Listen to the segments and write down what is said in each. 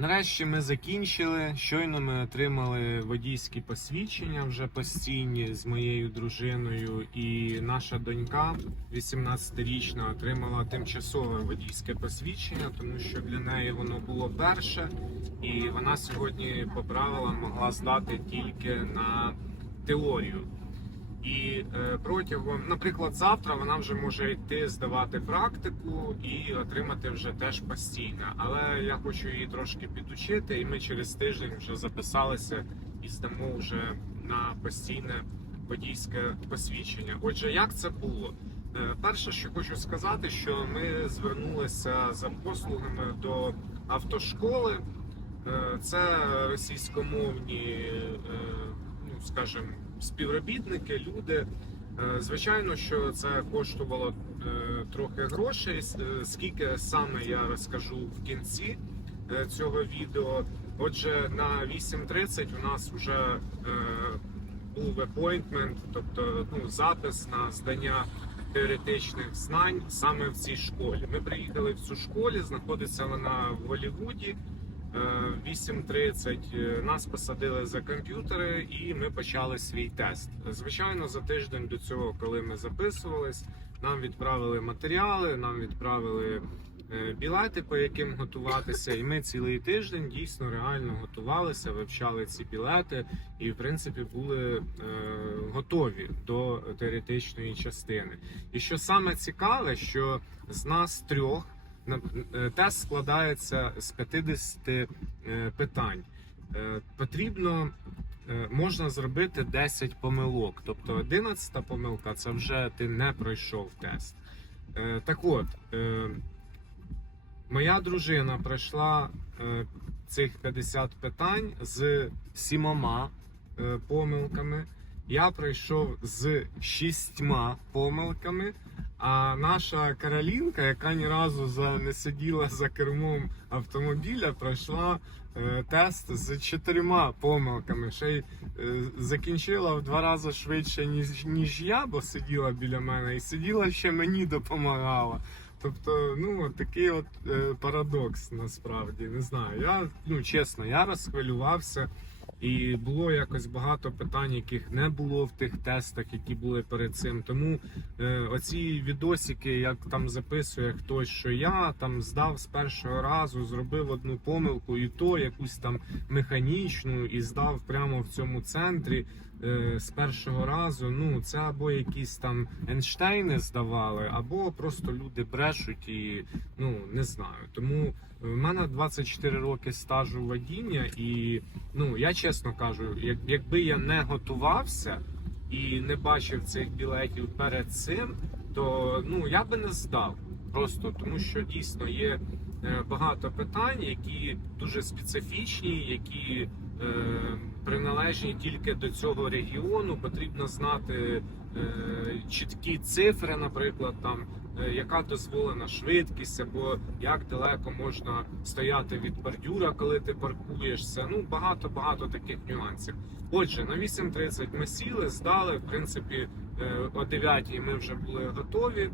Нарешті ми закінчили. Щойно ми отримали водійські посвідчення вже постійні з моєю дружиною. І наша донька, 18-річна, отримала тимчасове водійське посвідчення, тому що для неї воно було перше, і вона сьогодні по правилам могла здати тільки на теорію. І е, протягом, наприклад, завтра вона вже може йти здавати практику і отримати вже теж постійне. Але я хочу її трошки підучити, і ми через тиждень вже записалися і здамо вже на постійне водійське посвідчення. Отже, як це було? Е, Перше, що хочу сказати, що ми звернулися за послугами до автошколи. Е, Це російськомовні, ну скажімо, співробітники, люди. Е, Звичайно, що це коштувало е, трохи грошей. Е, Скільки саме я розкажу в кінці цього відео. Отже, на 8.30 у нас вже був appointment, тобто ну, запис на здання теоретичних знань саме в цій школі. Ми приїхали в цю школу, знаходиться вона в Голлівуді. Е, 8.30 е, нас посадили за комп'ютери, і ми почали свій тест. Звичайно, за тиждень до цього, коли ми записувались, нам відправили матеріали, нам відправили е, білети, по яким готуватися. І ми цілий тиждень дійсно реально готувалися, вивчали ці білети, і в принципі були е, готові до теоретичної частини. І що саме цікаве, що з нас трьох. Е, Тест складається з 50 е, питань. Е, Потрібно можна зробити 10 помилок. Тобто 11 помилка це вже ти не пройшов тест. Так от, моя дружина пройшла цих 50 питань з сімома помилками. Я пройшов з шістьма помилками. А наша Каролінка, яка ні разу за не сиділа за кермом автомобіля, пройшла е, тест з чотирма помилками. Ще й е, закінчила в два рази швидше, ніж, ніж я, бо сиділа біля мене, і сиділа ще мені допомагала. Тобто, ну такий от е, парадокс насправді не знаю. Я ну чесно, я розхвилювався. І було якось багато питань, яких не було в тих тестах, які були перед цим. Тому е, оці відосики, як там записує хтось, що я там здав з першого разу, зробив одну помилку, і то якусь там механічну, і здав прямо в цьому центрі е, з першого разу. Ну це або якісь там Ейнштейни здавали, або просто люди брешуть і ну не знаю. Тому в мене 24 роки стажу водіння, і ну я чесно кажу, як, якби я не готувався і не бачив цих білетів перед цим, то ну я би не здав. Просто тому, що дійсно є е, багато питань, які дуже специфічні, які е, приналежні тільки до цього регіону. Потрібно знати е, чіткі цифри, наприклад, там яка дозволена швидкість, або як далеко можна стояти від бордюра, коли ти паркуєшся. Ну багато багато таких нюансів. Отже, на 8.30 ми сіли, здали. В принципі, е, о 9 ми вже були готові,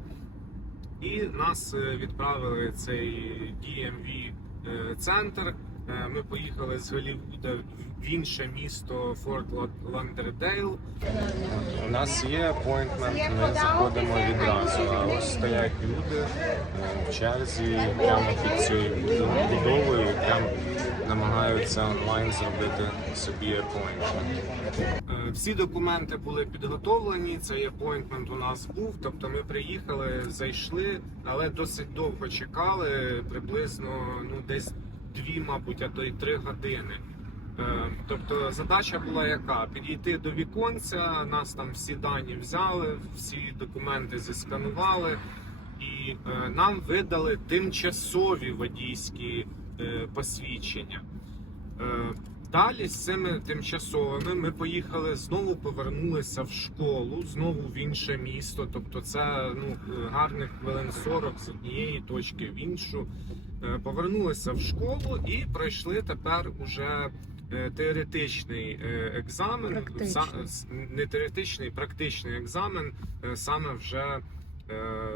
і нас е, відправили цей DMV е, центр. Е, Ми поїхали з Голлівуда в інше місто Форт Ландердейл. У нас є апойнтмент, ми заходимо відразу. А ось стоять люди е, в черзі прямо під цією будовою, і прям намагаються онлайн зробити собі апойнтмент. Всі документи були підготовлені. Цей апойнтмент у нас був. Тобто ми приїхали, зайшли, але досить довго чекали, приблизно ну десь дві, мабуть, а то й три години. Е, Тобто задача була яка? Підійти до віконця, нас там всі дані взяли, всі документи зісканували, і е, нам видали тимчасові водійські е, посвідчення. Далі з цими тимчасовими ми поїхали знову повернулися в школу, знову в інше місто. Тобто, це ну гарних хвилин 40 з однієї точки в іншу. Е, Повернулися в школу і пройшли тепер уже е, теоретичний е, екзамен. Практичний. Не теоретичний, практичний екзамен саме вже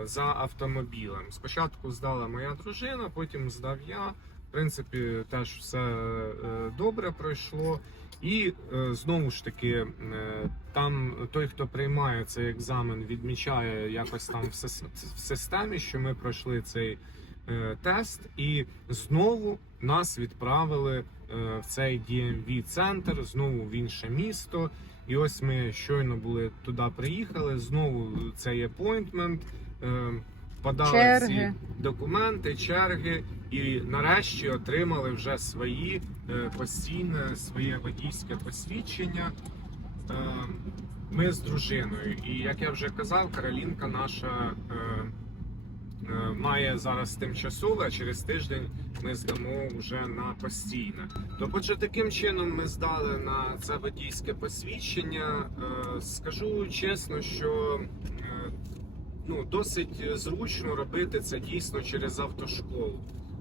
за автомобілем. Спочатку здала моя дружина, потім здав я. В принципі, теж все е, добре пройшло. І е, знову ж таки, е, там той, хто приймає цей екзамен, відмічає якось там в, системі, що ми пройшли цей тест, і знову нас відправили в цей DMV центр, знову в інше місто. І ось ми щойно були туди приїхали. Знову цей апойнтмент. Подали Черги. ці документи, черги, і нарешті отримали вже свої е, постійне своє водійське посвідчення. Е, ми з дружиною. І як я вже казав, Каролінка наша е, має зараз тимчасове, а через тиждень ми здамо вже на постійне. Тобто, таким чином ми здали на це водійське посвідчення. Скажу чесно, що ну, досить зручно робити це дійсно через автошколу.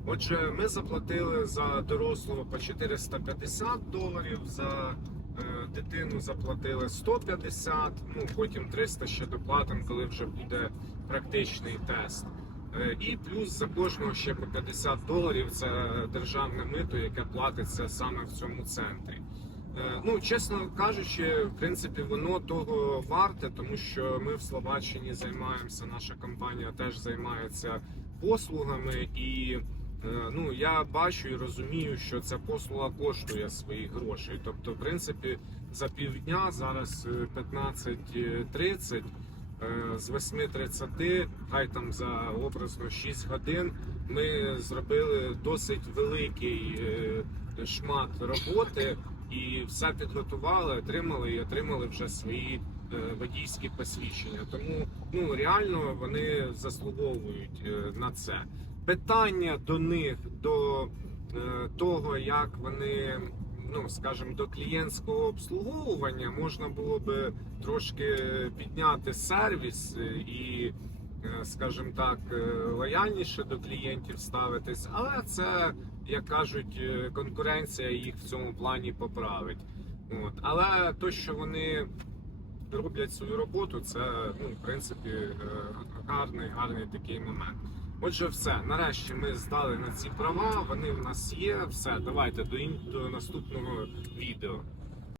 Отже, ми заплатили за дорослого по 450 доларів, за е, дитину заплатили 150, ну потім 300 ще доплатимо, коли вже буде практичний тест. Е, І плюс за кожного ще по 50 доларів це державне мито, яке платиться саме в цьому центрі. Е, Ну, чесно кажучи, в принципі, воно того варте, тому що ми в Словаччині займаємося, наша компанія теж займається послугами, і ну я бачу і розумію, що ця послуга коштує своїх грошей. Тобто, в принципі, за півдня зараз е, 15.30, е, з 8.30, хай там за образно 6 годин, ми зробили досить великий е, шмат роботи і все підготували, отримали і отримали вже свої е, водійські посвідчення. Тому ну реально вони заслуговують е, на це. Питання до них до е, того, як вони. Ну, скажімо, до клієнтського обслуговування можна було би трошки підняти сервіс і, е, скажімо так, е, лояльніше до клієнтів ставитись, але це як кажуть, конкуренція їх в цьому плані поправить. От. Але то, що вони роблять свою роботу, це ну, в принципі гарний, гарний такий момент. Отже, все. Нарешті ми здали на ці права. Вони в нас є. Все, давайте до, ін- до наступного відео.